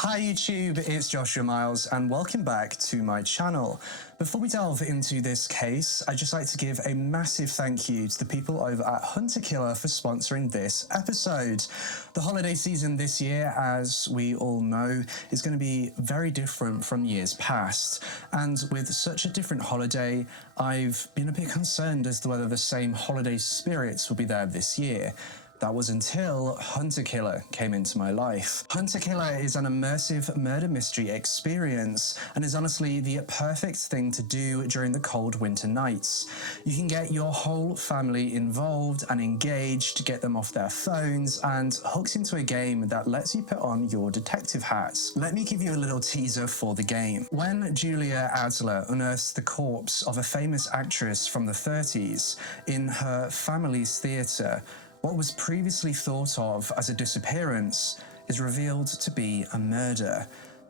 Hi YouTube, it's Joshua Miles and welcome back to my channel. Before we delve into this case, I'd just like to give a massive thank you to the people over at Hunter Killer for sponsoring this episode. The holiday season this year, as we all know, is going to be very different from years past. And with such a different holiday, I've been a bit concerned as to whether the same holiday spirits will be there this year. That was until Hunter Killer came into my life. Hunter Killer is an immersive murder mystery experience and is honestly the perfect thing to do during the cold winter nights. You can get your whole family involved and engaged, get them off their phones and hooked into a game that lets you put on your detective hats. Let me give you a little teaser for the game. When Julia Adler unearths the corpse of a famous actress from the 30s in her family's theatre, what was previously thought of as a disappearance is revealed to be a murder.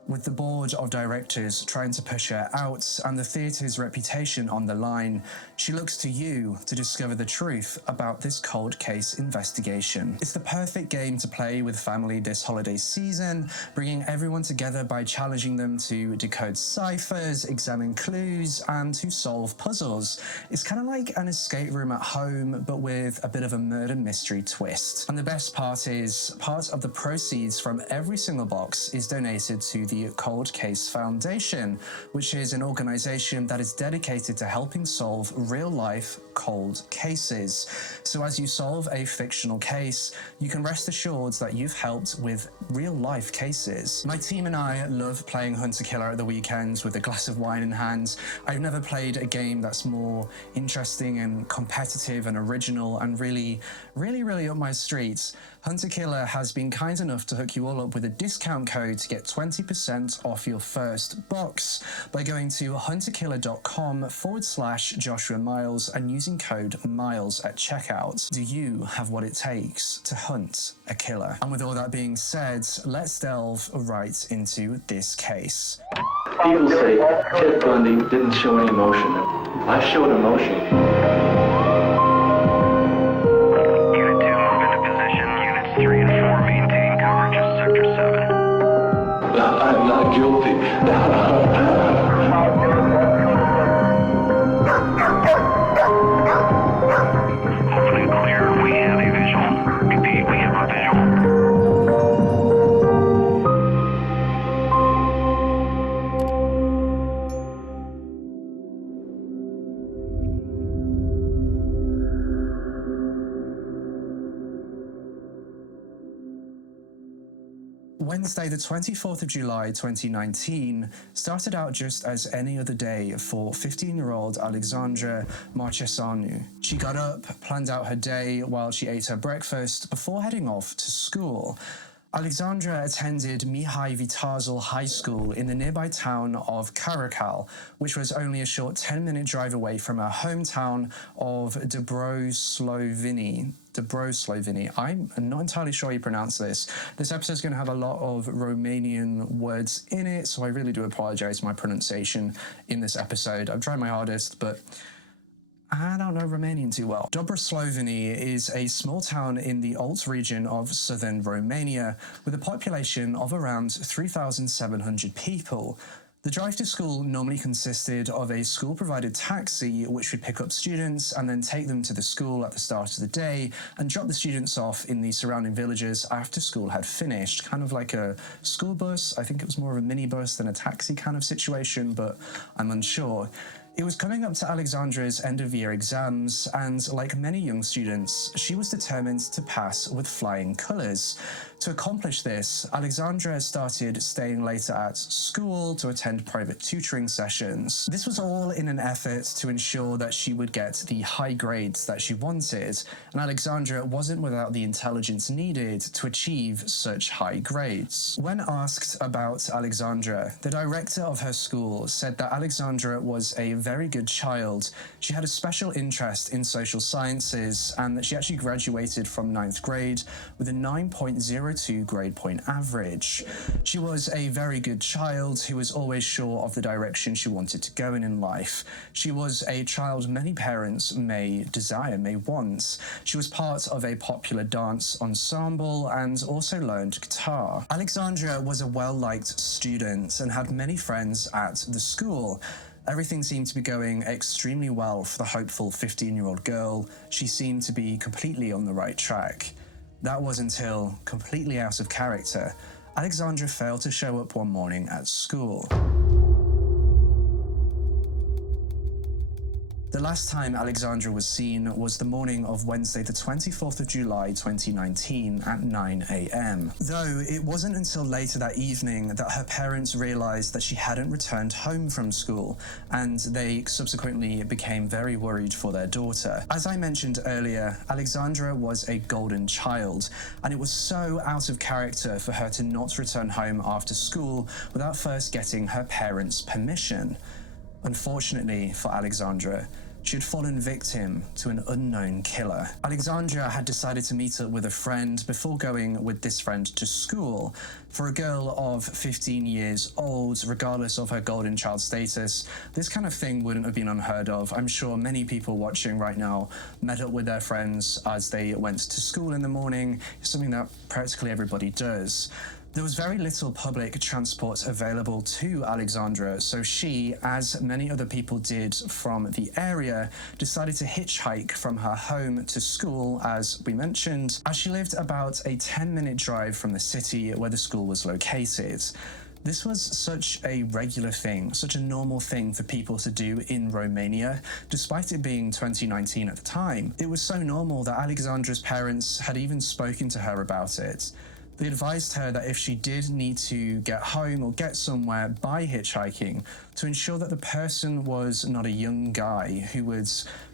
With the board of directors trying to push her out and the theatre's reputation on the line, she looks to you to discover the truth about this cold case investigation. It's the perfect game to play with family this holiday season, bringing everyone together by challenging them to decode ciphers, examine clues, and to solve puzzles. It's kind of like an escape room at home, but with a bit of a murder mystery twist. And the best part is, part of the proceeds from every single box is donated to the Cold Case Foundation, which is an organization that is dedicated to helping solve real-life cold cases. So as you solve a fictional case, you can rest assured that you've helped with real-life cases. My team and I love playing Hunter Killer at the weekends with a glass of wine in hand. I've never played a game that's more interesting and competitive and original and really up my street. Hunter Killer has been kind enough to hook you all up with a discount code to get 20% off your first box by going to hunterkiller.com/Joshua Miles and using code MILES at checkout. Do you have what it takes to hunt a killer? And with all that being said, let's delve right into this case. People say Ted Bundy didn't show any emotion. I showed emotion. I'm not guilty. Open and clear. We have a visual. Repeat, we have a visual. Wednesday, the 24th of July 2019, started out just as any other day for 15-year-old Alexandra Marchesanu. She got up, planned out her day while she ate her breakfast before heading off to school. Alexandra attended Mihai Viteazul High School in the nearby town of Caracal, which was only a short 10-minute drive away from her hometown of Dobroslovini. I'm not entirely sure how you pronounce this. This episode is going to have a lot of Romanian words in it, so I really do apologize for my pronunciation in this episode. I've tried my hardest, but I don't know Romanian too well. Dobroslovini is a small town in the Olt region of southern Romania with a population of around 3,700 people. The drive to school normally consisted of a school-provided taxi which would pick up students and then take them to the school at the start of the day and drop the students off in the surrounding villages after school had finished, kind of like a school bus. I think it was more of a minibus than a taxi kind of situation, but I'm unsure. It was coming up to Alexandra's end-of-year exams, and like many young students, she was determined to pass with flying colours. To accomplish this, Alexandra started staying later at school to attend private tutoring sessions. This was all in an effort to ensure that she would get the high grades that she wanted, and Alexandra wasn't without the intelligence needed to achieve such high grades. When asked about Alexandra, the director of her school said that Alexandra was a very good child. She had a special interest in social sciences and that she actually graduated from 9th grade with a 9.02 2 grade point average. She was a very good child who was always sure of the direction she wanted to go in life. She was a child many parents may desire, may want. She was part of a popular dance ensemble and also learned guitar. Alexandra was a well-liked student and had many friends at the school. Everything seemed to be going extremely well for the hopeful 15-year-old girl. She seemed to be completely on the right track. That was until, completely out of character, Alexandra failed to show up one morning at school. The last time Alexandra was seen was the morning of Wednesday the 24th of July 2019 at 9 a.m. Though it wasn't until later that evening that her parents realised that she hadn't returned home from school, and they subsequently became very worried for their daughter. As I mentioned earlier, Alexandra was a golden child, and it was so out of character for her to not return home after school without first getting her parents' permission. Unfortunately for Alexandra, she had fallen victim to an unknown killer. Alexandra had decided to meet up with a friend before going with this friend to school. For a girl of 15 years old, regardless of her golden child status, this kind of thing wouldn't have been unheard of. I'm sure many people watching right now met up with their friends as they went to school in the morning. It's something that practically everybody does. There was very little public transport available to Alexandra, so she, as many other people did from the area, decided to hitchhike from her home to school, as we mentioned, as she lived about a 10-minute drive from the city where the school was located. This was such a regular thing, such a normal thing for people to do in Romania, despite it being 2019 at the time. It was so normal that Alexandra's parents had even spoken to her about it. They advised her that if she did need to get home or get somewhere by hitchhiking, to ensure that the person was not a young guy who would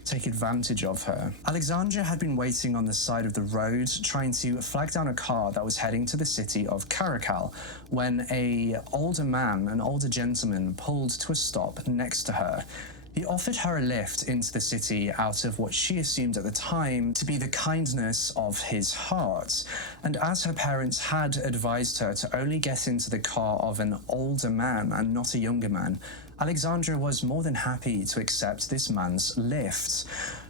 take advantage of her. Alexandra had been waiting on the side of the road, trying to flag down a car that was heading to the city of Caracal, when an older gentleman, pulled to a stop next to her. He offered her a lift into the city out of what she assumed at the time to be the kindness of his heart. And as her parents had advised her to only get into the car of an older man and not a younger man, Alexandra was more than happy to accept this man's lift.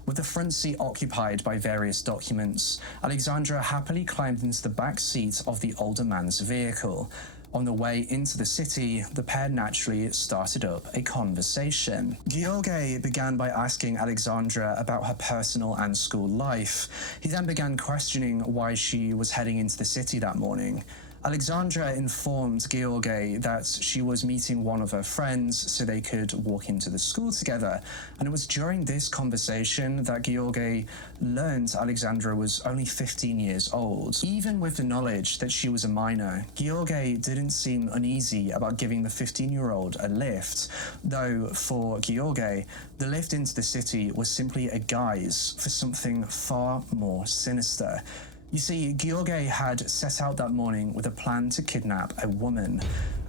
With the front seat occupied by various documents, Alexandra happily climbed into the back seat of the older man's vehicle. On the way into the city, the pair naturally started up a conversation. Gheorghe began by asking Alexandra about her personal and school life. He then began questioning why she was heading into the city that morning. Alexandra informed Gheorghe that she was meeting one of her friends so they could walk into the school together, and it was during this conversation that Gheorghe learned Alexandra was only 15 years old. Even with the knowledge that she was a minor, Gheorghe didn't seem uneasy about giving the 15-year-old a lift, though for Gheorghe, the lift into the city was simply a guise for something far more sinister. You see, Gheorghe had set out that morning with a plan to kidnap a woman.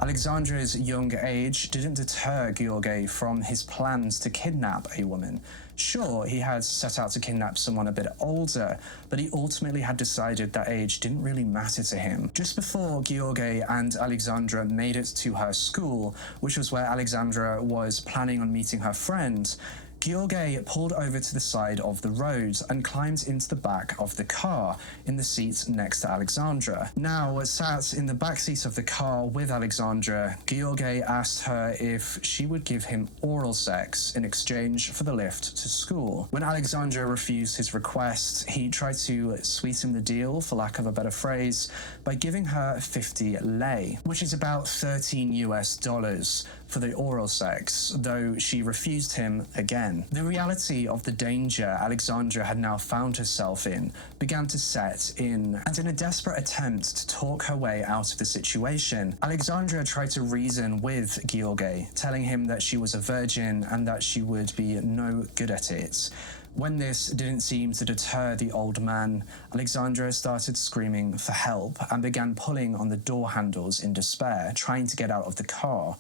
Alexandra's young age didn't deter Gheorghe from his plans to kidnap a woman. Sure, he had set out to kidnap someone a bit older, but he ultimately had decided that age didn't really matter to him. Just before Gheorghe and Alexandra made it to her school, which was where Alexandra was planning on meeting her friend, Gheorghe pulled over to the side of the road and climbed into the back of the car, in the seat next to Alexandra. Now, sat in the back seat of the car with Alexandra, Gheorghe asked her if she would give him oral sex in exchange for the lift to school. When Alexandra refused his request, he tried to sweeten the deal, for lack of a better phrase, by giving her 50 lei, which is about $13 for the oral sex, though she refused him again. The reality of the danger Alexandra had now found herself in began to set in, and in a desperate attempt to talk her way out of the situation, Alexandra tried to reason with Gheorghe, telling him that she was a virgin and that she would be no good at it. When this didn't seem to deter the old man, Alexandra started screaming for help and began pulling on the door handles in despair, trying to get out of the car.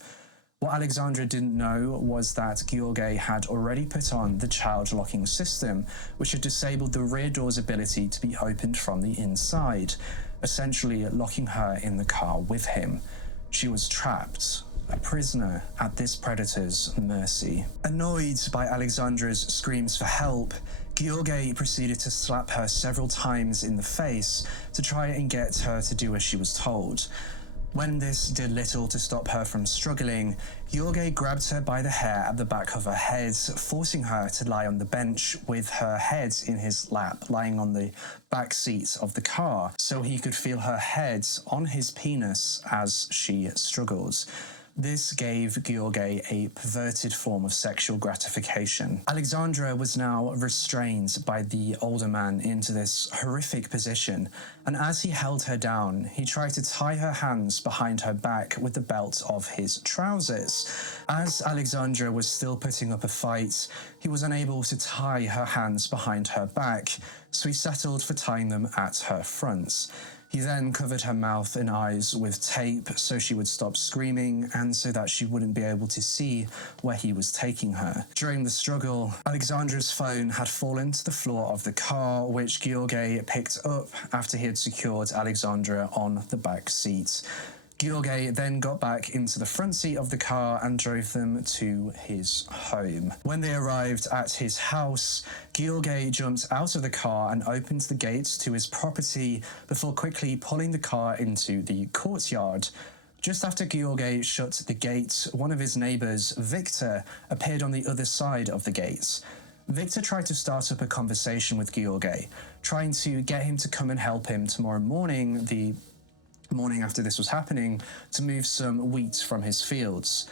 What Alexandra didn't know was that Gheorghe had already put on the child locking system, which had disabled the rear door's ability to be opened from the inside. essentially locking her in the car with him. She was trapped, a prisoner at this predator's mercy. Annoyed by Alexandra's screams for help, Gheorghe proceeded to slap her several times in the face to try and get her to do as she was told. When this did little to stop her from struggling, Gheorghe grabbed her by the hair at the back of her head, forcing her to lie on the bench with her head in his lap, lying on the back seat of the car, so he could feel her head on his penis as she struggled. This gave Gheorghe a perverted form of sexual gratification. Alexandra was now restrained by the older man into this horrific position, and as he held her down, he tried to tie her hands behind her back with the belt of his trousers. As Alexandra was still putting up a fight, he was unable to tie her hands behind her back, so he settled for tying them at her front. He then covered her mouth and eyes with tape so she would stop screaming and so that she wouldn't be able to see where he was taking her. During the struggle, Alexandra's phone had fallen to the floor of the car, which Gheorghe picked up after he had secured Alexandra on the back seat. Gheorghe then got back into the front seat of the car and drove them to his home. When they arrived at his house, Gheorghe jumped out of the car and opened the gates to his property before quickly pulling the car into the courtyard. Just after Gheorghe shut the gate, one of his neighbours, Victor, appeared on the other side of the gates. Victor tried to start up a conversation with Gheorghe, trying to get him to come and help him tomorrow morning, the morning after this was happening, to move some wheat from his fields.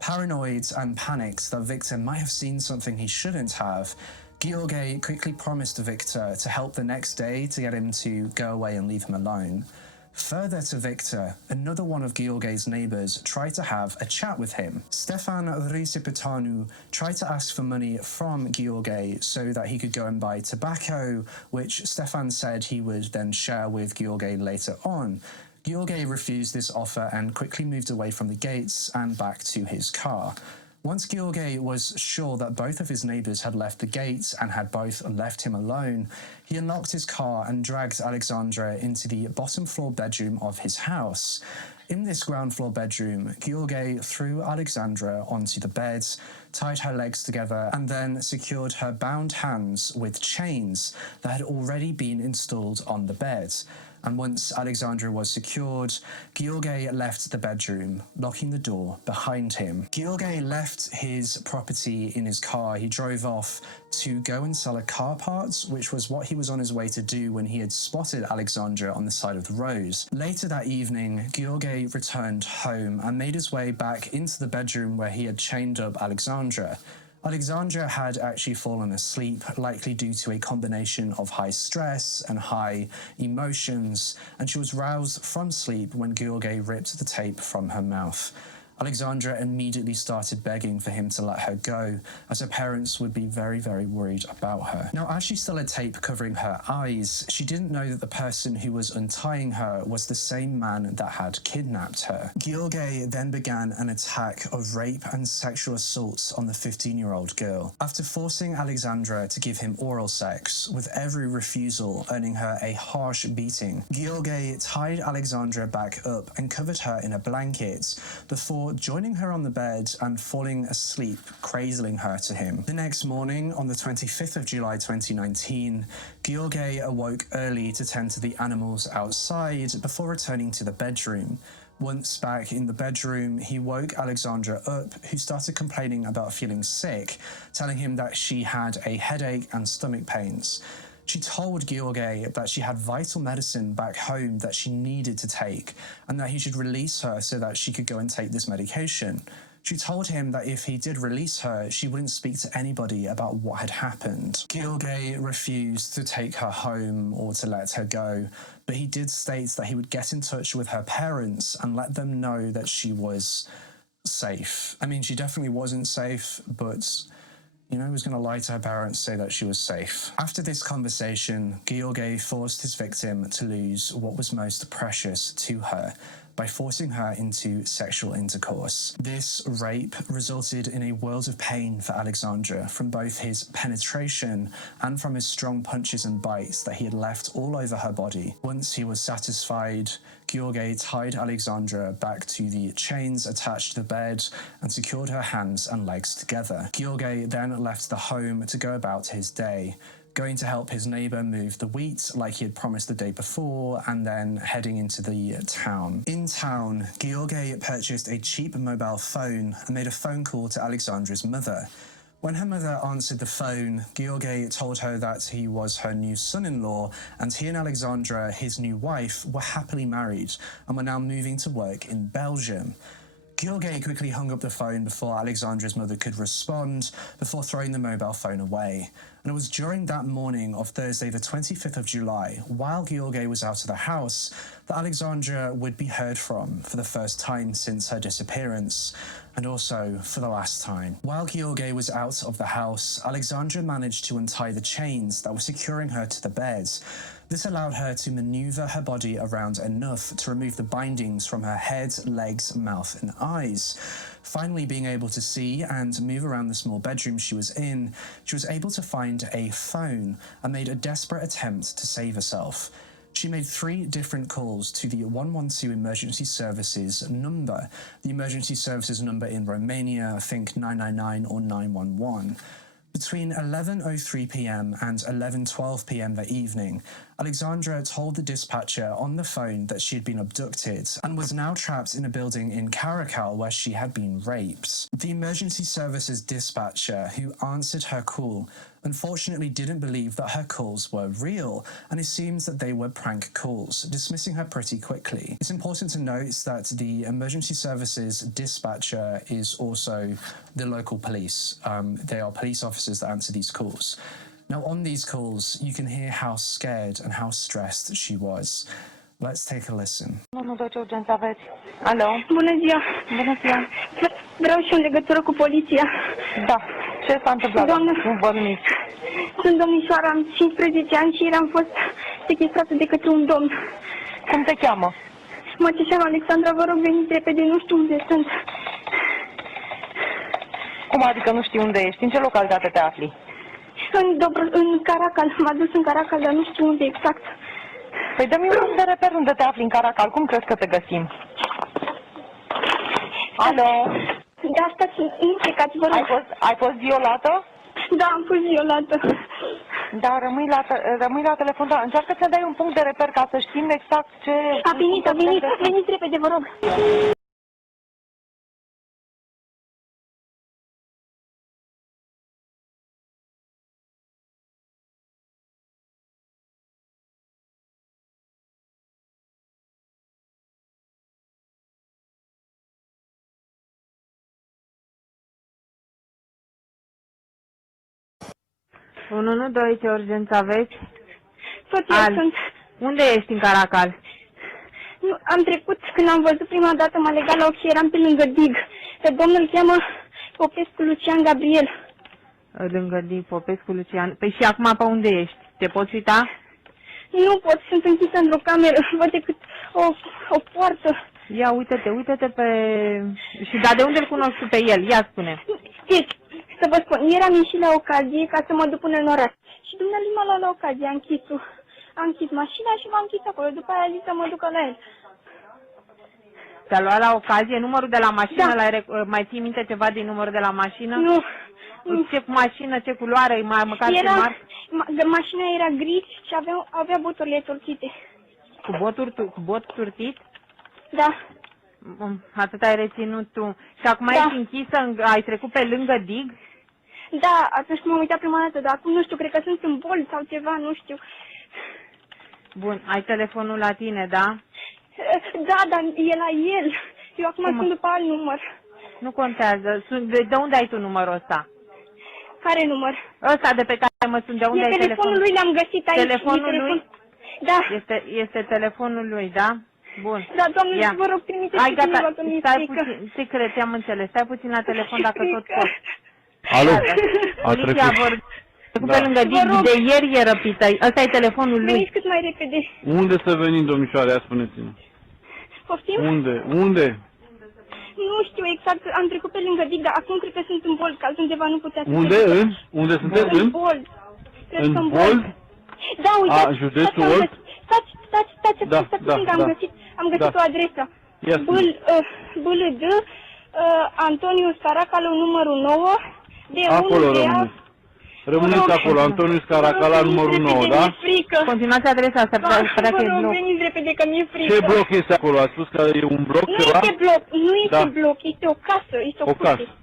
Paranoid and panicked that Victor might have seen something he shouldn't have, Gheorghe quickly promised Victor to help the next day to get him to go away and leave him alone. Further to Victor, another one of Gheorghe's neighbours tried to have a chat with him. Stefan Risipetanu tried to ask for money from Gheorghe so that he could go and buy tobacco, which Stefan said he would then share with Gheorghe later on. Gheorghe refused this offer and quickly moved away from the gates and back to his car. Once Gheorghe was sure that both of his neighbours had left the gates and had both left him alone, he unlocked his car and dragged Alexandra into the bottom floor bedroom of his house. In this ground floor bedroom, Gheorghe threw Alexandra onto the bed, tied her legs together, and then secured her bound hands with chains that had already been installed on the bed. And once Alexandra was secured, Gheorghe left the bedroom, locking the door behind him. Gheorghe left his property in his car. He drove off to go and sell a car parts, which was what he was on his way to do when he had spotted Alexandra on the side of the road. Later that evening, Gheorghe returned home and made his way back into the bedroom where he had chained up Alexandra. Alexandra had actually fallen asleep, likely due to a combination of high stress and high emotions, and she was roused from sleep when Gheorghe ripped the tape from her mouth. Alexandra immediately started begging for him to let her go, as her parents would be very, very worried about her. Now, as she still had tape covering her eyes, she didn't know that the person who was untying her was the same man that had kidnapped her. Gheorghe then began an attack of rape and sexual assaults on the 15-year-old girl. After forcing Alexandra to give him oral sex, with every refusal earning her a harsh beating, Gheorghe tied Alexandra back up and covered her in a blanket before joining her on the bed and falling asleep, cradling her to him. The next morning, on the 25th of July 2019, Gheorghe awoke early to tend to the animals outside before returning to the bedroom. Once back in the bedroom, he woke Alexandra up, who started complaining about feeling sick, telling him that she had a headache and stomach pains. She told Gheorghe that she had vital medicine back home that she needed to take, and that he should release her so that she could go and take this medication. She told him that if he did release her, she wouldn't speak to anybody about what had happened. Gheorghe refused to take her home or to let her go, but he did state that he would get in touch with her parents and let them know that she was safe. I mean, she definitely wasn't safe, but he was going to lie to her parents, say that she was safe. After this conversation, Gheorghe forced his victim to lose what was most precious to her by forcing her into sexual intercourse. This rape resulted in a world of pain for Alexandra from both his penetration and from his strong punches and bites that he had left all over her body. Once he was satisfied, Gheorghe tied Alexandra back to the chains attached to the bed and secured her hands and legs together. Gheorghe then left the home to go about his day, going to help his neighbour move the wheat like he had promised the day before, and then heading into the town. In town, Gheorghe purchased a cheap mobile phone and made a phone call to Alexandra's mother. When her mother answered the phone, Gheorghe told her that he was her new son-in-law, and he and Alexandra, his new wife, were happily married and were now moving to work in Belgium. Gheorghe quickly hung up the phone before Alexandra's mother could respond, before throwing the mobile phone away. And it was during that morning of Thursday the 25th of July, while Gheorghe was out of the house, that Alexandra would be heard from for the first time since her disappearance, and also for the last time. While Gheorghe was out of the house, Alexandra managed to untie the chains that were securing her to the bed. This allowed her to maneuver her body around enough to remove the bindings from her head, legs, mouth and eyes. Finally being able to see and move around the small bedroom she was in, she was able to find a phone and made a desperate attempt to save herself. She made 3 different calls to the 112 emergency services number, the emergency services number in Romania, I think 999 or 911. Between 11:03 p.m. and 11:12 p.m. that evening, Alexandra told the dispatcher on the phone that she had been abducted and was now trapped in a building in Caracal where she had been raped. The emergency services dispatcher who answered her call unfortunately didn't believe that her calls were real and assumed that they were prank calls, dismissing her pretty quickly. It's important to note that the emergency services dispatcher is also the local police. They are police officers that answer these calls. Now, on these calls, you can hear how scared and how stressed she was. Let's take a listen. Ce urgență aveți? Alo? Bună ziua! Bună ziua! Vreau și în legătură cu poliția. Da. Ce s-a întâmplat? Doamnă, Nu vă numiți. sunt domnișoara, am 15 ani și ieri am fost sechestrată de către un domn. Cum te cheamă? Mă cheamă Alexandra, vă rog veniți repede, nu știu unde sunt. Cum adică nu știi unde ești? În ce localitate te afli? În Caracal, m-a dus în Caracal, dar nu știu unde exact. Păi dă-mi un punct de reper unde te afli în Caracal. Cum crezi că te găsim? Alo? Da, stați, nu plecați, vă rog. Ai fost violată? Da, am fost violată. Da, rămâi la telefon, dar încearcă să dai un punct de reper ca să știm exact ce... A venit, veniți repede, vă rog. Doi, ce urgență aveți? Soția sunt. Unde ești în Caracal? Nu, am trecut, când am văzut prima dată, m-a legat la ochi, eram pe lângă dig. Pe domnul îl cheamă Popescu Lucian Gabriel. Lângă dig, Popescu Lucian. Păi și acum pe unde ești? Te poți uita? Nu pot, sunt închisă într-o cameră, văd decât o poartă. Ia, uită-te pe... Și dar de unde îl cunoști tu pe el? Ia spune. Știți, să vă spun, ieri am ieșit la ocazie ca să mă duc până în oraș. Și dumnealui m-a luat la ocazie, a închis mașina și m-am închis acolo. După aia a zis să mă ducă la el. Te-a luat la ocazie? Numărul de la mașină? Da. Mai ții minte ceva din numărul de la mașină? Nu. Ce mașină, ce culoare, măcar ce mari? Mașina era gri și avea boturile torțite. Cu bot turtit? Da. Atât ai reținut tu. Și acum Da. ești închisă, ai trecut pe lângă dig? Da, atunci m-am uitat prima dată, dar acum nu știu, cred că sunt în bol sau ceva, nu știu. Bun, ai telefonul la tine, da? Da, dar e la el. Eu acum sunt după alt număr. Nu contează. De unde ai tu numărul ăsta? Care număr? Ăsta de pe care mă sunt. De unde ai telefonul lui, l-am găsit aici. Telefonul lui? Da. Este telefonul lui, da? Bun. Da, doamne, vă rog, trimiteți Hai, gata, stai puțin, secret, am înțeles. Stai puțin la telefon dacă tot poți. Alo? Poliția vor... Pe lângă dig, de ieri e răpită. Ăsta e telefonul lui. Veniți cât mai repede. Unde să venim, domnișoare? Ia spuneți-ne. Poftim? Unde? Nu știu exact, am trecut pe lângă Dig, dar acum cred că sunt în Bold, că altundeva nu putea să Unde? Unde sunteți? În Bold. Cred În că în Bold? Da, uite. Județul Olt? Stați, Da, am găsit o adresă. Ia spune. BLD, Antoniu Scaracalo, numărul 9, de Acolo unde rămâneți. Rămâneți acolo, Antoniu Scaracala, numărul 9, da? Mi-e frică. Continuați adresa asta, părea că e Vă rog, bloc. veniți repede că mi-e frică. Ce bloc este acolo? Ați spus că e un bloc Nu ceva? este bloc, nu este Da. bloc, este o casă, este o O casă. curte.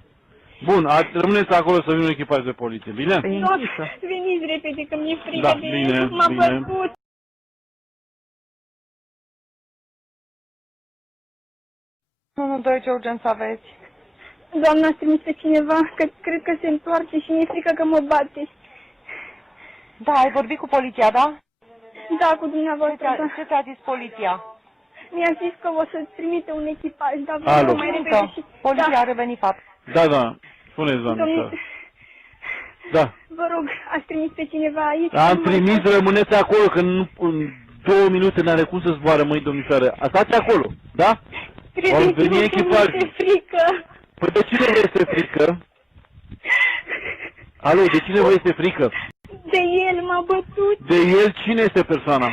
Bun, rămâneți acolo să vină un echipaj de poliție, bine? E Doamne, închisă. veniți repede că mi-e frică Da, de bine, m-a bine. bătut. Nu, doi, ce urgență aveți? Doamna a trimis pe cineva, că cred că se întoarce și mi-e frică că mă bate. Da, ai vorbit cu poliția, da? Da, cu dumneavoastră, da. Ce ți-a zis poliția? Mi-a zis că o să trimite un echipaj, dar vă Alo. rog mai repede și... Poliția Da, a revenit fapt. Da. Spuneți, doamne. Da. vă rog, ați trimis pe cineva aici? Am trimis, rămâneți acolo, că în 2 minute n-are cum să zboară, măi, domnișoare. Stați acolo, da? Vor veni Credeți-mă că echipajul. mi-e frică. Păi de cine vă este frică? Alo, de cine vă este frică? De el m-a bătut. De el, cine este persoana?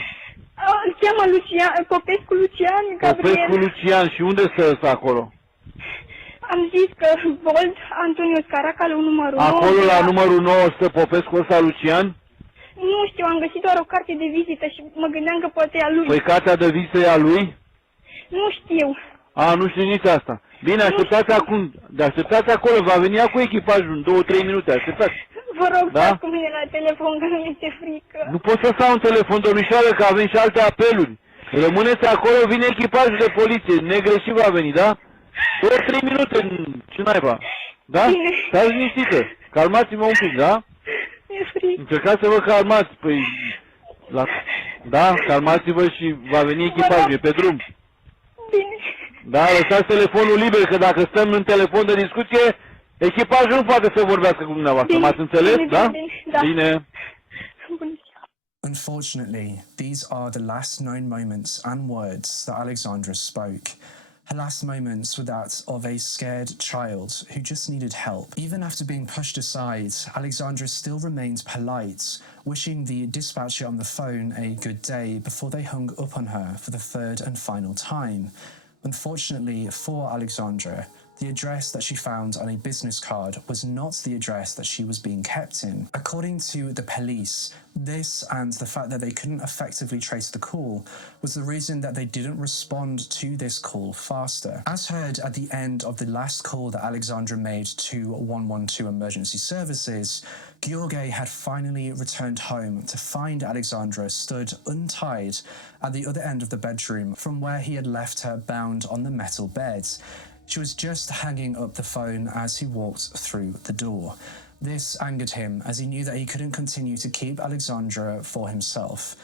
Îl cheamă Lucian, Popescu Lucian, Gabriel. Popescu Lucian. Și unde stă acolo? Am zis că Bold, Antonio Scaracalo, numărul 9. Acolo la numărul 9 stă Popescu ăsta Lucian? Nu știu, am găsit doar o carte de vizită și mă gândeam că poate e a lui. Păi cartea de vizită e a lui? Nu știu. Nu știu nici asta. Bine, așteptați acum. Așteptați acolo, va veni cu echipajul în 2-3 minute, așteptați. Vă rog, Da? stați cu mine la telefon, că nu mi-este frică. Nu pot să stau în telefon, domnișoară, că avem și alte apeluri. Rămâneți acolo, vine echipajul de poliție, negreșit va veni, da? 2-3 minute, ce naiba? Da? Bine. Stați liniștită, calmați-vă un pic, da? Mi-e frică. Încercați să vă calmați, păi... Da, calmați-vă și va veni echipajul, e pe drum. Bine. Da, lăsați telefonul liber, că dacă stăm în telefon de discuție, echipajul nu poate să vorbească cu dumneavoastră, Bine, m-ați înțeles, bine, da? bine, da. Bine. Bună ziua. Unfortunately, these are the last known moments and words that Alexandra spoke. Her last moments were that of a scared child who just needed help. Even after being pushed aside, Alexandra still remained polite, wishing the dispatcher on the phone a good day before they hung up on her for the third and final time. Unfortunately for Alexandra, the address that she found on a business card was not the address that she was being kept in. According to the police, this and the fact that they couldn't effectively trace the call was the reason that they didn't respond to this call faster. As heard at the end of the last call that Alexandra made to 112 Emergency Services, Gheorghe had finally returned home to find Alexandra stood untied at the other end of the bedroom from where he had left her bound on the metal bed. She was just hanging up the phone as he walked through the door. This angered him as he knew that he couldn't continue to keep Alexandra for himself.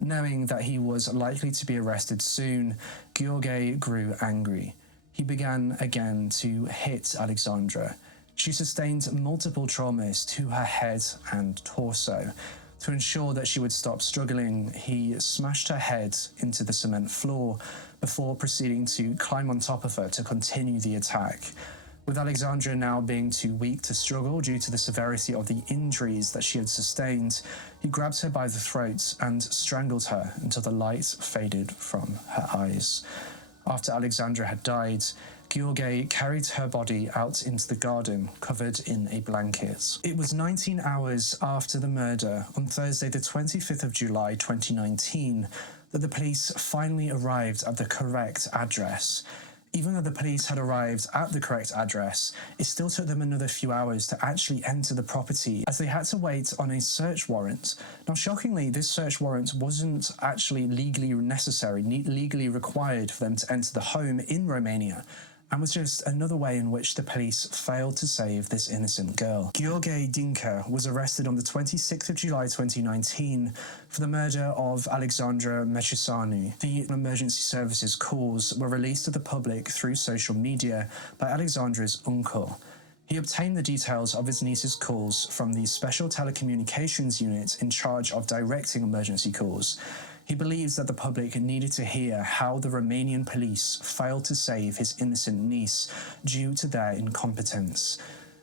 Knowing that he was likely to be arrested soon, Gheorghe grew angry. He began again to hit Alexandra. She sustained multiple traumas to her head and torso. To ensure that she would stop struggling, he smashed her head into the cement floor before proceeding to climb on top of her to continue the attack. With Alexandra now being too weak to struggle due to the severity of the injuries that she had sustained, he grabbed her by the throat and strangled her until the light faded from her eyes. After Alexandra had died, Gheorghe carried her body out into the garden, covered in a blanket. It was 19 hours after the murder, on Thursday the 25th of July 2019, that the police finally arrived at the correct address. Even though the police had arrived at the correct address, it still took them another few hours to actually enter the property, as they had to wait on a search warrant. Now, shockingly, this search warrant wasn't actually legally necessary, legally required for them to enter the home in Romania, and was just another way in which the police failed to save this innocent girl. Gheorghe Dinka was arrested on the 26th of July 2019 for the murder of Alexandra Mecișanu. The emergency services calls were released to the public through social media by Alexandra's uncle. He obtained the details of his niece's calls from the Special Telecommunications Unit in charge of directing emergency calls. He believes that the public needed to hear how the Romanian police failed to save his innocent niece due to their incompetence.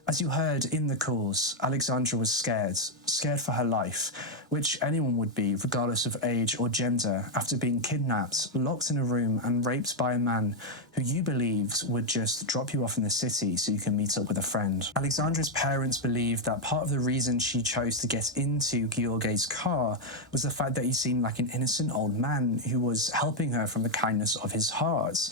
As you heard in the calls, Alexandra was scared for her life, which anyone would be regardless of age or gender, after being kidnapped, locked in a room and raped by a man who you believed would just drop you off in the city so you can meet up with a friend. Alexandra's parents believed that part of the reason she chose to get into Gheorghe's car was the fact that he seemed like an innocent old man who was helping her from the kindness of his heart.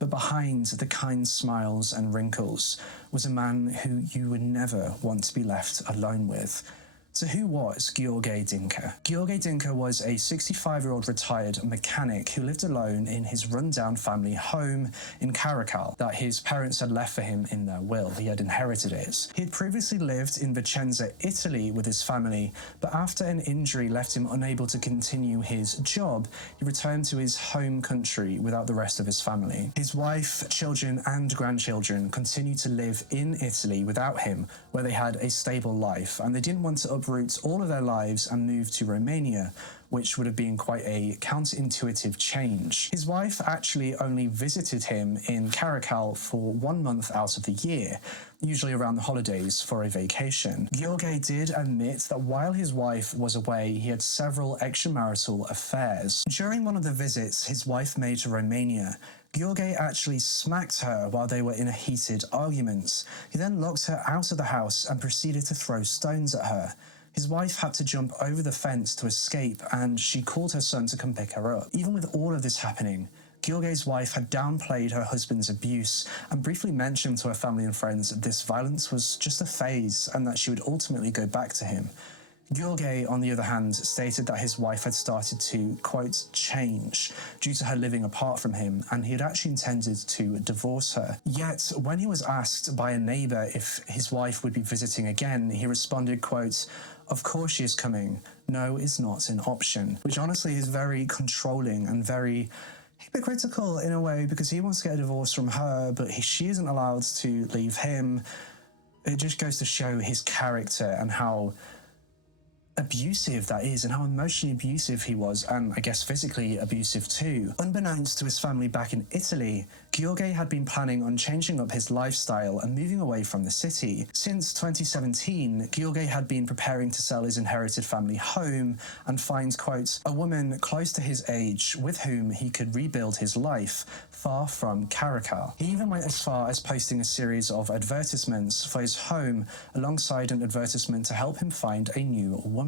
But behind the kind smiles and wrinkles was a man who you would never want to be left alone with. So who was Gheorghe Dinka? Gheorghe Dinka was a 65-year-old retired mechanic who lived alone in his rundown family home in Caracal that his parents had left for him in their will. He had inherited it. He had previously lived in Vicenza, Italy with his family, but after an injury left him unable to continue his job, he returned to his home country without the rest of his family. His wife, children and grandchildren continued to live in Italy without him, where they had a stable life, and they didn't want to uproot all of their lives and move to Romania, which would have been quite a counterintuitive change. His wife actually only visited him in Caracal for 1 month out of the year, usually around the holidays for a vacation. Gheorghe did admit that while his wife was away, he had several extramarital affairs. During one of the visits his wife made to Romania, Gheorghe actually smacked her while they were in a heated argument. He then locked her out of the house and proceeded to throw stones at her. His wife had to jump over the fence to escape, and she called her son to come pick her up. Even with all of this happening, Gheorghe's wife had downplayed her husband's abuse and briefly mentioned to her family and friends that this violence was just a phase and that she would ultimately go back to him. Gheorghe, on the other hand, stated that his wife had started to, quote, change due to her living apart from him, and he had actually intended to divorce her. Yet, when he was asked by a neighbour if his wife would be visiting again, he responded, quote, "Of course she is coming. No is not an option," which honestly is very controlling and very hypocritical in a way, because he wants to get a divorce from her, but she isn't allowed to leave him. It just goes to show his character and how abusive that is, and how emotionally abusive he was, and I guess physically abusive too. Unbeknownst to his family back in Italy, Gheorghe had been planning on changing up his lifestyle and moving away from the city. Since 2017, Gheorghe had been preparing to sell his inherited family home and find, quote, a woman close to his age with whom he could rebuild his life far from Caracal. He even went as far as posting a series of advertisements for his home alongside an advertisement to help him find a new woman.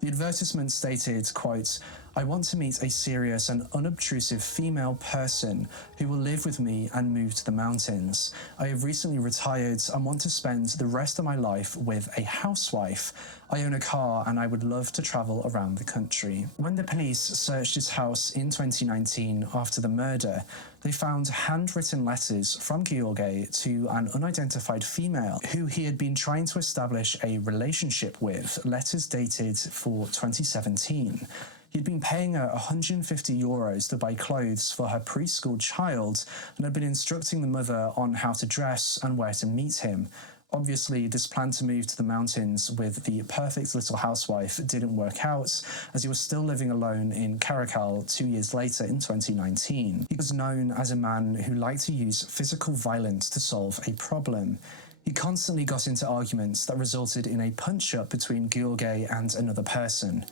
The advertisement stated, quote, "I want to meet a serious and unobtrusive female person who will live with me and move to the mountains. I have recently retired and want to spend the rest of my life with a housewife. I own a car and I would love to travel around the country." When the police searched his house in 2019 after the murder, they found handwritten letters from Gheorghe to an unidentified female who he had been trying to establish a relationship with, letters dated for 2017. He'd been paying her €150 to buy clothes for her preschool child and had been instructing the mother on how to dress and where to meet him. Obviously, this plan to move to the mountains with the perfect little housewife didn't work out, as he was still living alone in Caracal 2 years later in 2019. He was known as a man who liked to use physical violence to solve a problem. He constantly got into arguments that resulted in a punch-up between Gheorghe and another person.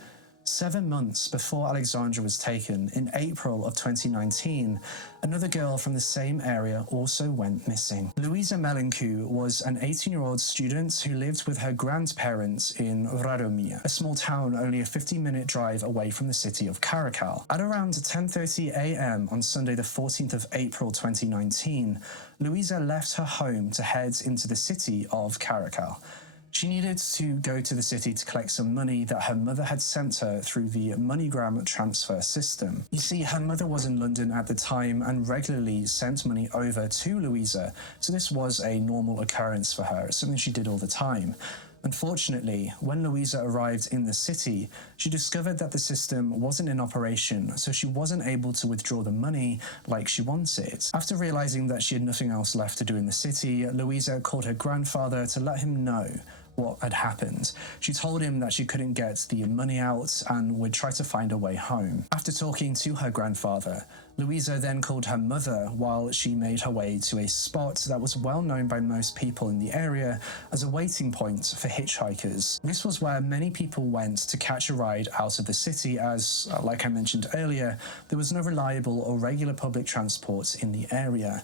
7 months before Alexandra was taken, in April of 2019, another girl from the same area also went missing. Luisa Melencu was an 18-year-old student who lived with her grandparents in Radomia, a small town only a 15-minute drive away from the city of Caracal. At around 10:30 a.m. on Sunday the 14th of April 2019, Luisa left her home to head into the city of Caracal. She needed to go to the city to collect some money that her mother had sent her through the MoneyGram transfer system. You see, her mother was in London at the time and regularly sent money over to Luisa, so this was a normal occurrence for her, something she did all the time. Unfortunately, when Luisa arrived in the city, she discovered that the system wasn't in operation, so she wasn't able to withdraw the money like she wanted. After realizing that she had nothing else left to do in the city, Luisa called her grandfather to let him know what had happened. She told him that she couldn't get the money out and would try to find a way home. After talking to her grandfather, Louisa then called her mother while she made her way to a spot that was well known by most people in the area as a waiting point for hitchhikers. This was where many people went to catch a ride out of the city as, like I mentioned earlier, there was no reliable or regular public transport in the area.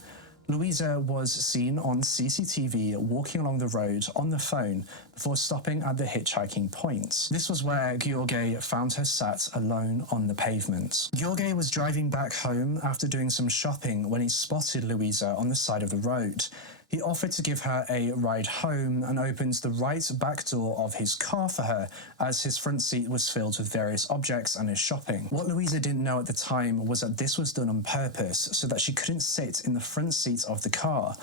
Louisa was seen on CCTV walking along the road on the phone before stopping at the hitchhiking point. This was where Gheorghe found her sat alone on the pavement. Gheorghe was driving back home after doing some shopping when he spotted Louisa on the side of the road. He offered to give her a ride home and opened the right back door of his car for her as his front seat was filled with various objects and his shopping. What Louisa didn't know at the time was that this was done on purpose so that she couldn't sit in the front seat of the car.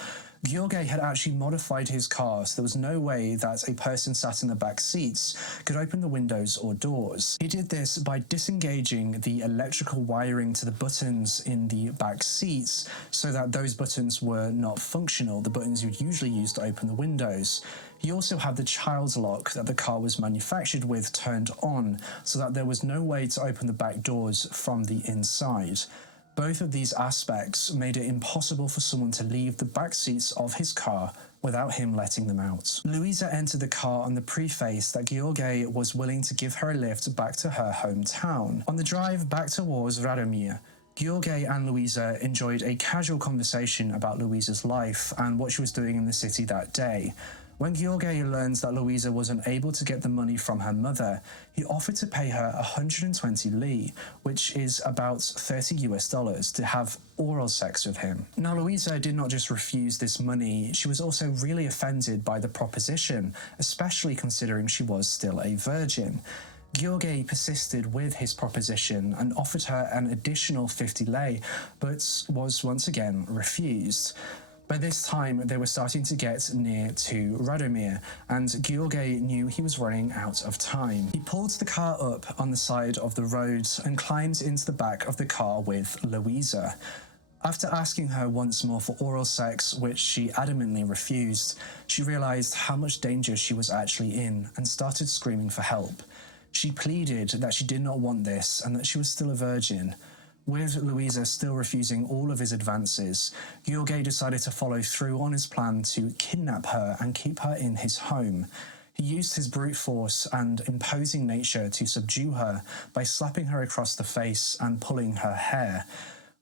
Gheorghe had actually modified his car so there was no way that a person sat in the back seats could open the windows or doors. He did this by disengaging the electrical wiring to the buttons in the back seats so that those buttons were not functional, the buttons you'd usually use to open the windows. He also had the child's lock that the car was manufactured with turned on so that there was no way to open the back doors from the inside. Both of these aspects made it impossible for someone to leave the back seats of his car without him letting them out. Louisa entered the car on the preface that Gheorghe was willing to give her a lift back to her hometown. On the drive back towards Radomir, Gheorghe and Louisa enjoyed a casual conversation about Louisa's life and what she was doing in the city that day. When Gheorghe learns that Louisa was unable to get the money from her mother, he offered to pay her 120 li, which is about $30 to have oral sex with him. Now, Louisa did not just refuse this money, she was also really offended by the proposition, especially considering she was still a virgin. Gheorghe persisted with his proposition and offered her an additional 50 lei, but was once again refused. By this time, they were starting to get near to Radomir, and Gheorghe knew he was running out of time. He pulled the car up on the side of the road and climbed into the back of the car with Louisa. After asking her once more for oral sex, which she adamantly refused, she realized how much danger she was actually in and started screaming for help. She pleaded that she did not want this and that she was still a virgin. With Louisa still refusing all of his advances, Gheorghe decided to follow through on his plan to kidnap her and keep her in his home. He used his brute force and imposing nature to subdue her by slapping her across the face and pulling her hair.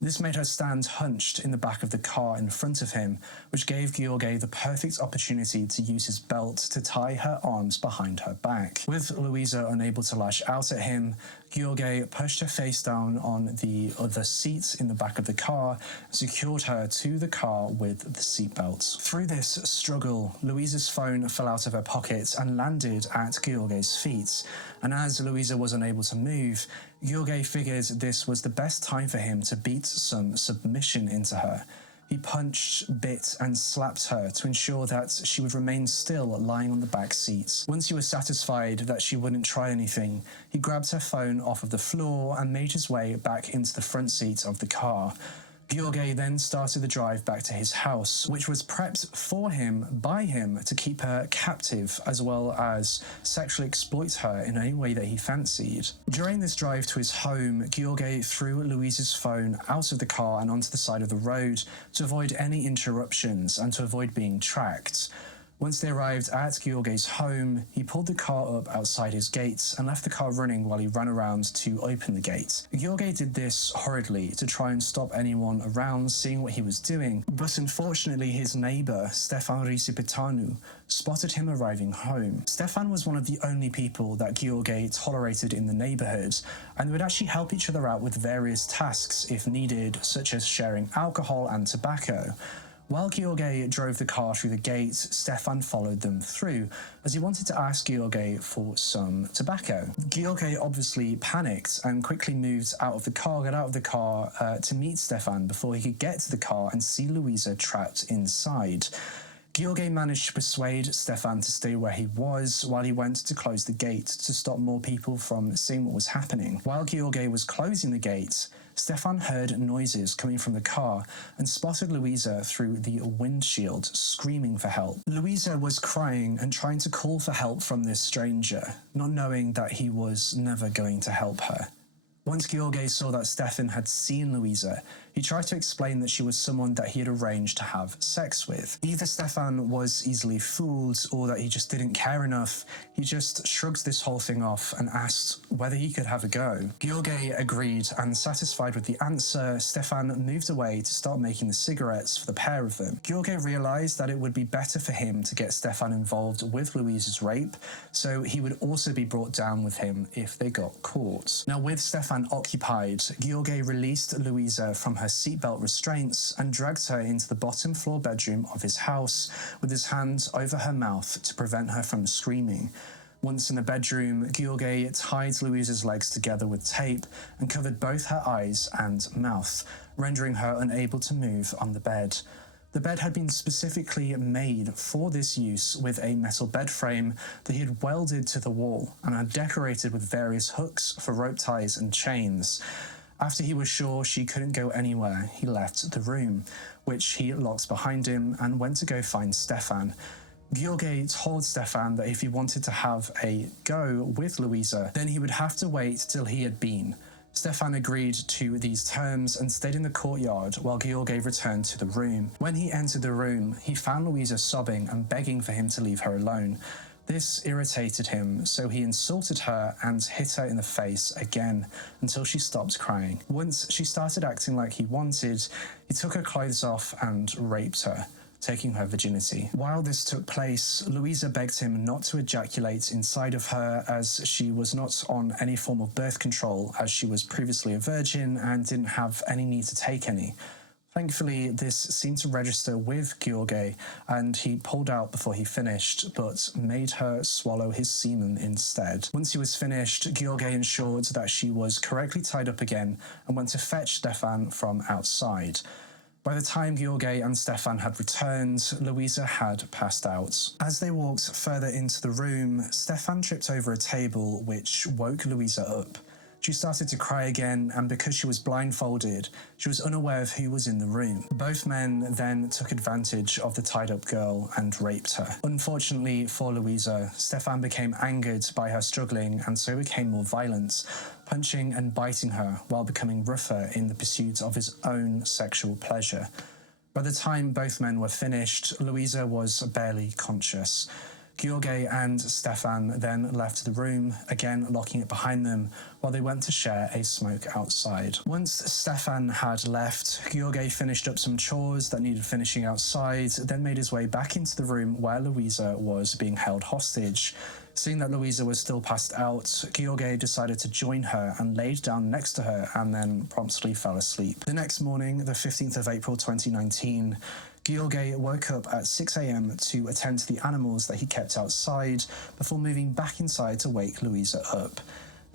This made her stand hunched in the back of the car in front of him, which gave Gheorghe the perfect opportunity to use his belt to tie her arms behind her back. With Louisa unable to lash out at him, Gheorghe pushed her face down on the other seat in the back of the car and secured her to the car with the seatbelt. Through this struggle, Louisa's phone fell out of her pocket and landed at Gheorghe's feet, and as Louisa was unable to move, Gheorghe figured this was the best time for him to beat some submission into her. He punched, bit, and slapped her to ensure that she would remain still lying on the back seat. Once he was satisfied that she wouldn't try anything, he grabbed her phone off of the floor and made his way back into the front seat of the car. Gheorghe then started the drive back to his house, which was prepped for him by him to keep her captive as well as sexually exploit her in any way that he fancied. During this drive to his home, Gheorghe threw Louisa's phone out of the car and onto the side of the road to avoid any interruptions and to avoid being tracked. Once they arrived at Gheorghe's home, he pulled the car up outside his gates and left the car running while he ran around to open the gate. Gheorghe did this hurriedly to try and stop anyone around seeing what he was doing, but unfortunately his neighbour, Stefan Risipetanu, spotted him arriving home. Stefan was one of the only people that Gheorghe tolerated in the neighbourhood, and they would actually help each other out with various tasks if needed, such as sharing alcohol and tobacco. While Gheorghe drove the car through the gate, Stefan followed them through, as he wanted to ask Gheorghe for some tobacco. Gheorghe obviously panicked and got out of the car to meet Stefan before he could get to the car and see Louisa trapped inside. Gheorghe managed to persuade Stefan to stay where he was while he went to close the gate to stop more people from seeing what was happening. While Gheorghe was closing the gate, Stefan heard noises coming from the car and spotted Louisa through the windshield, screaming for help. Louisa was crying and trying to call for help from this stranger, not knowing that he was never going to help her. Once Gheorghe saw that Stefan had seen Louisa, he tried to explain that she was someone that he had arranged to have sex with. Either Stefan was easily fooled or that he just didn't care enough. He just shrugged this whole thing off and asked whether he could have a go. Gheorghe agreed, and satisfied with the answer, Stefan moved away to start making the cigarettes for the pair of them. Gheorghe realized that it would be better for him to get Stefan involved with Louisa's rape, so he would also be brought down with him if they got caught. Now, with Stefan occupied, Gheorghe released Louisa from her seatbelt restraints and dragged her into the bottom floor bedroom of his house with his hand over her mouth to prevent her from screaming. Once in the bedroom, Gheorghe tied Louisa's legs together with tape and covered both her eyes and mouth, rendering her unable to move on the bed. The bed had been specifically made for this use with a metal bed frame that he had welded to the wall and had decorated with various hooks for rope ties and chains. After he was sure she couldn't go anywhere, he left the room, which he locked behind him, and went to go find Stefan. Gheorghe told Stefan that if he wanted to have a go with Louisa, then he would have to wait till he had been. Stefan agreed to these terms and stayed in the courtyard while Gheorghe returned to the room. When he entered the room, he found Louisa sobbing and begging for him to leave her alone. This irritated him, so he insulted her and hit her in the face again until she stopped crying. Once she started acting like he wanted, he took her clothes off and raped her, taking her virginity. While this took place, Louisa begged him not to ejaculate inside of her, as she was not on any form of birth control, as she was previously a virgin and didn't have any need to take any. Thankfully, this seemed to register with Gheorghe, and he pulled out before he finished, but made her swallow his semen instead. Once he was finished, Gheorghe ensured that she was correctly tied up again and went to fetch Stefan from outside. By the time Gheorghe and Stefan had returned, Louisa had passed out. As they walked further into the room, Stefan tripped over a table, which woke Louisa up. She started to cry again, and because she was blindfolded, she was unaware of who was in the room. Both men then took advantage of the tied-up girl and raped her. Unfortunately for Louisa, Stefan became angered by her struggling and so became more violent, punching and biting her while becoming rougher in the pursuit of his own sexual pleasure. By the time both men were finished, Louisa was barely conscious. Gheorghe and Stefan then left the room, again locking it behind them, while they went to share a smoke outside. Once Stefan had left, Gheorghe finished up some chores that needed finishing outside, then made his way back into the room where Louisa was being held hostage. Seeing that Louisa was still passed out, Gheorghe decided to join her and laid down next to her and then promptly fell asleep. The next morning, the 15th of April 2019, Gheorghe woke up at 6 a.m. to attend to the animals that he kept outside before moving back inside to wake Louisa up.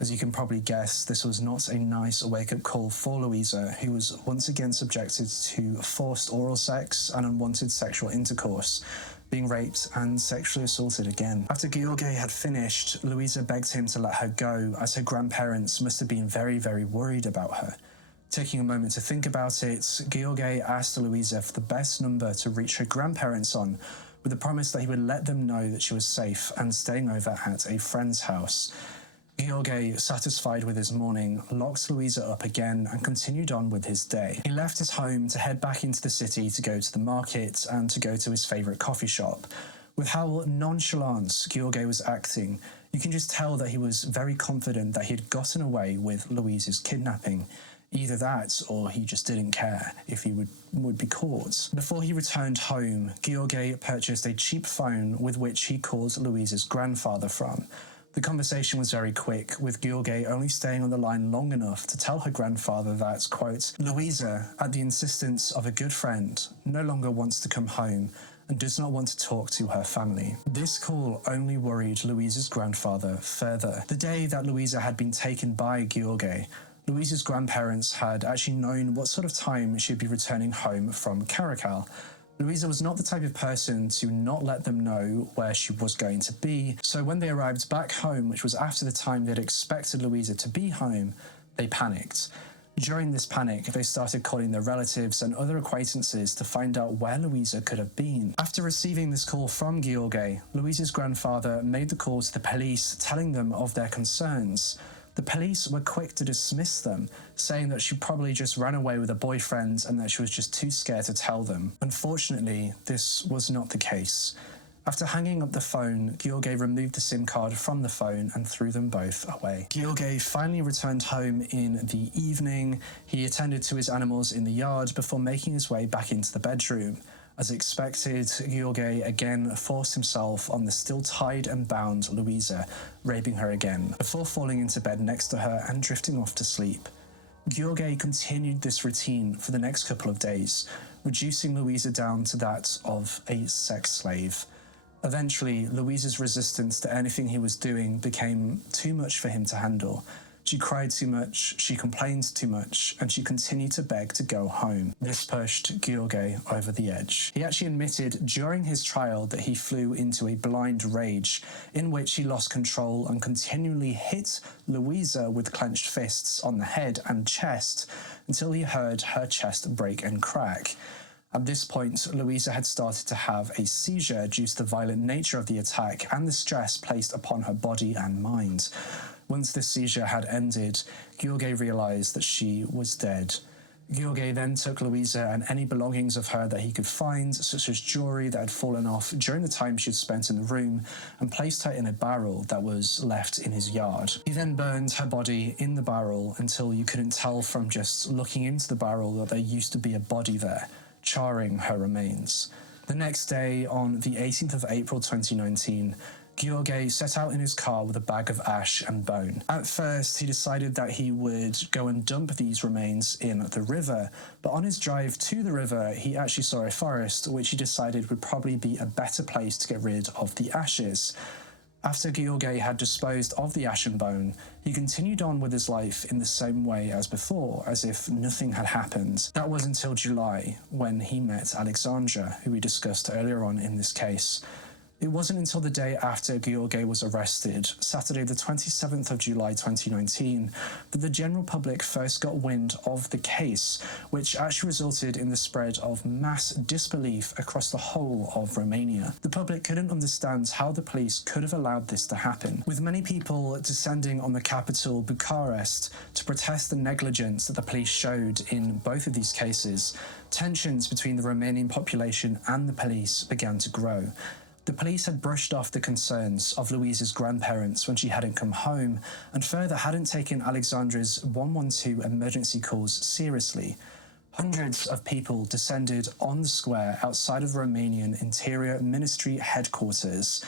As you can probably guess, this was not a nice wake-up call for Louisa, who was once again subjected to forced oral sex and unwanted sexual intercourse, being raped and sexually assaulted again. After Gheorghe had finished, Louisa begged him to let her go, as her grandparents must have been very, very worried about her. Taking a moment to think about it, Gheorghe asked Louisa for the best number to reach her grandparents on, with the promise that he would let them know that she was safe and staying over at a friend's house. Gheorghe, satisfied with his morning, locked Louisa up again and continued on with his day. He left his home to head back into the city to go to the market and to go to his favourite coffee shop. With how nonchalant Gheorghe was acting, you can just tell that he was very confident that he had gotten away with Louisa's kidnapping. Either that, or he just didn't care if he would be caught. Before he returned home, Gheorghe purchased a cheap phone with which he called Louisa's grandfather from. The conversation was very quick, with Gheorghe only staying on the line long enough to tell her grandfather that, quote, Louisa, at the insistence of a good friend, no longer wants to come home and does not want to talk to her family. This call only worried Louisa's grandfather further. The day that Louisa had been taken by Gheorghe, Louisa's grandparents had actually known what sort of time she'd be returning home from Caracal. Louisa was not the type of person to not let them know where she was going to be, so when they arrived back home, which was after the time they'd expected Louisa to be home, they panicked. During this panic, they started calling their relatives and other acquaintances to find out where Louisa could have been. After receiving this call from Gheorghe, Louisa's grandfather made the call to the police, telling them of their concerns. The police were quick to dismiss them, saying that she probably just ran away with a boyfriend and that she was just too scared to tell them. Unfortunately, this was not the case. After hanging up the phone, Gheorghe removed the SIM card from the phone and threw them both away. Gheorghe finally returned home in the evening. He attended to his animals in the yard before making his way back into the bedroom. As expected, Gheorghe again forced himself on the still tied and bound Louisa, raping her again, before falling into bed next to her and drifting off to sleep. Gheorghe continued this routine for the next couple of days, reducing Louisa down to that of a sex slave. Eventually, Louisa's resistance to anything he was doing became too much for him to handle. She cried too much, she complained too much, and she continued to beg to go home. This pushed Gheorghe over the edge. He actually admitted during his trial that he flew into a blind rage, in which he lost control and continually hit Louisa with clenched fists on the head and chest until he heard her chest break and crack. At this point, Louisa had started to have a seizure due to the violent nature of the attack and the stress placed upon her body and mind. Once this seizure had ended, Gheorghe realized that she was dead. Gheorghe then took Louisa and any belongings of her that he could find, such as jewellery that had fallen off during the time she had spent in the room, and placed her in a barrel that was left in his yard. He then burned her body in the barrel until you couldn't tell from just looking into the barrel that there used to be a body there, charring her remains. The next day, on the 18th of April 2019, Gheorghe set out in his car with a bag of ash and bone. At first, he decided that he would go and dump these remains in the river, but on his drive to the river, he actually saw a forest, which he decided would probably be a better place to get rid of the ashes. After Gheorghe had disposed of the ash and bone, he continued on with his life in the same way as before, as if nothing had happened. That was until July, when he met Alexandra, who we discussed earlier on in this case. It wasn't until the day after Gheorghe was arrested, Saturday the 27th of July 2019, that the general public first got wind of the case, which actually resulted in the spread of mass disbelief across the whole of Romania. The public couldn't understand how the police could have allowed this to happen, with many people descending on the capital, Bucharest, to protest the negligence that the police showed in both of these cases. Tensions between the Romanian population and the police began to grow. The police had brushed off the concerns of Louisa's grandparents when she hadn't come home, and further hadn't taken Alexandra's 112 emergency calls seriously. Hundreds of people descended on the square outside of the Romanian Interior Ministry headquarters.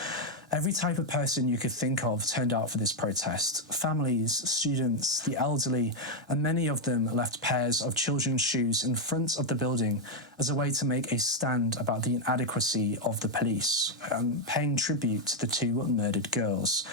Every type of person you could think of turned out for this protest. Families, students, the elderly, and many of them left pairs of children's shoes in front of the building as a way to make a stand about the inadequacy of the police, paying tribute to the two murdered girls.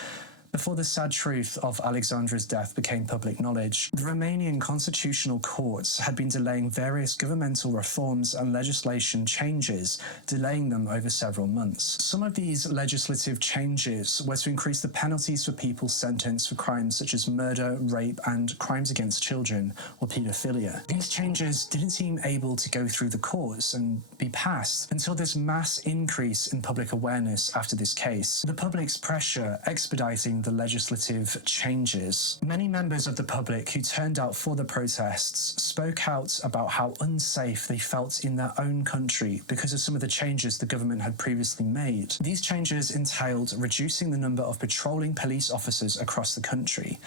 Before the sad truth of Alexandra's death became public knowledge, the Romanian constitutional courts had been delaying various governmental reforms and legislation changes, delaying them over several months. Some of these legislative changes were to increase the penalties for people sentenced for crimes such as murder, rape, and crimes against children, or paedophilia. These changes didn't seem able to go through the courts and be passed until this mass increase in public awareness after this case. The public's pressure expediting the legislative changes. Many members of the public who turned out for the protests spoke out about how unsafe they felt in their own country because of some of the changes the government had previously made. These changes entailed reducing the number of patrolling police officers across the country.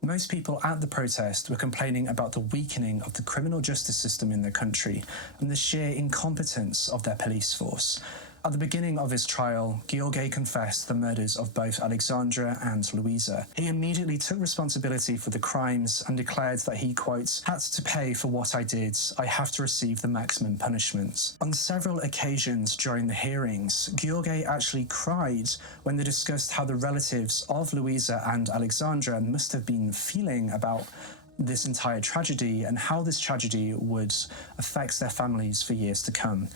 Most people at the protest were complaining about the weakening of the criminal justice system in their country and the sheer incompetence of their police force. At the beginning of his trial, Gheorghe confessed the murders of both Alexandra and Louisa. He immediately took responsibility for the crimes and declared that he, quote, "had to pay for what I did. I have to receive the maximum punishment." On several occasions during the hearings, Gheorghe actually cried when they discussed how the relatives of Louisa and Alexandra must have been feeling about this entire tragedy and how this tragedy would affect their families for years to come.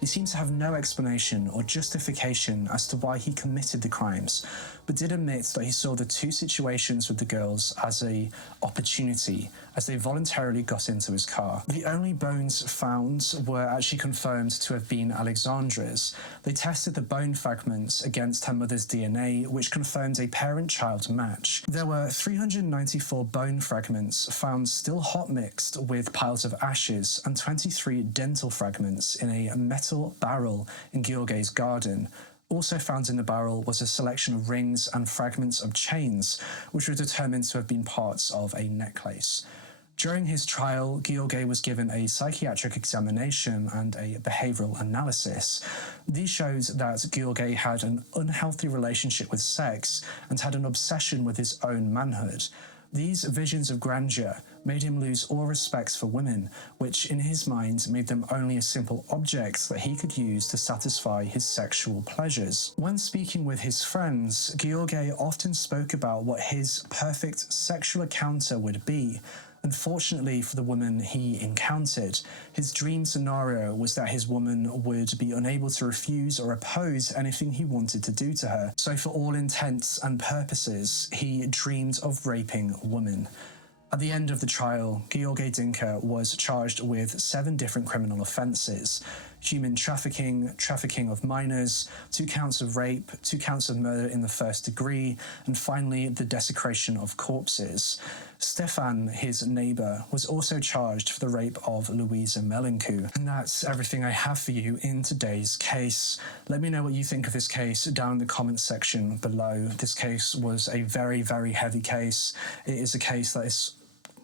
He seemed to have no explanation or justification as to why he committed the crimes, but did admit that he saw the two situations with the girls as an opportunity as they voluntarily got into his car. The only bones found were actually confirmed to have been Alexandra's. They tested the bone fragments against her mother's DNA, which confirmed a parent-child match. There were 394 bone fragments found still hot mixed with piles of ashes and 23 dental fragments in a metal barrel in Gheorghe's garden. Also found in the barrel was a selection of rings and fragments of chains, which were determined to have been parts of a necklace. During his trial, Gheorghe was given a psychiatric examination and a behavioural analysis. These showed that Gheorghe had an unhealthy relationship with sex and had an obsession with his own manhood. These visions of grandeur made him lose all respect for women, which in his mind made them only a simple object that he could use to satisfy his sexual pleasures. When speaking with his friends, Gheorghe often spoke about what his perfect sexual encounter would be. Unfortunately for the woman he encountered, his dream scenario was that his woman would be unable to refuse or oppose anything he wanted to do to her. So for all intents and purposes, he dreamed of raping women. At the end of the trial, Gheorghe Dinka was charged with 7 different criminal offences: human trafficking, trafficking of minors, 2 counts of rape, 2 counts of murder in the first degree, and finally the desecration of corpses. Stefan, his neighbour, was also charged for the rape of Louisa Melencu. And that's everything I have for you in today's case. Let me know what you think of this case down in the comments section below. This case was a very, very heavy case. It is a case that is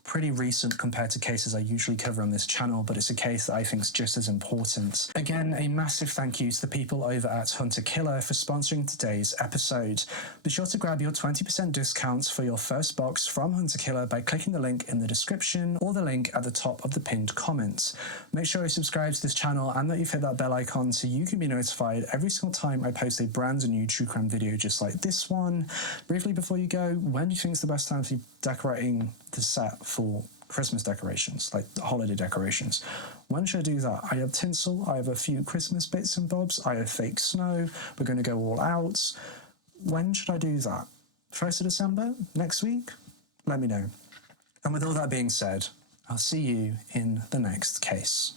pretty recent compared to cases I usually cover on this channel, but it's a case that I think is just as important. Again, a massive thank you to the people over at Hunter Killer for sponsoring today's episode. Be sure to grab your 20% discount for your first box from Hunter Killer by clicking the link in the description or the link at the top of the pinned comment. Make sure you subscribe to this channel and that you've hit that bell icon so you can be notified every single time I post a brand new true crime video just like this one. Briefly before you go, when do you think is the best time to be decorating the set for Christmas decorations, like holiday decorations? When should I do that? I have tinsel, I have a few Christmas bits and bobs, I have fake snow, we're going to go all out. When should I do that? 1st of December? Next week? Let me know. And with all that being said, I'll see you in the next case.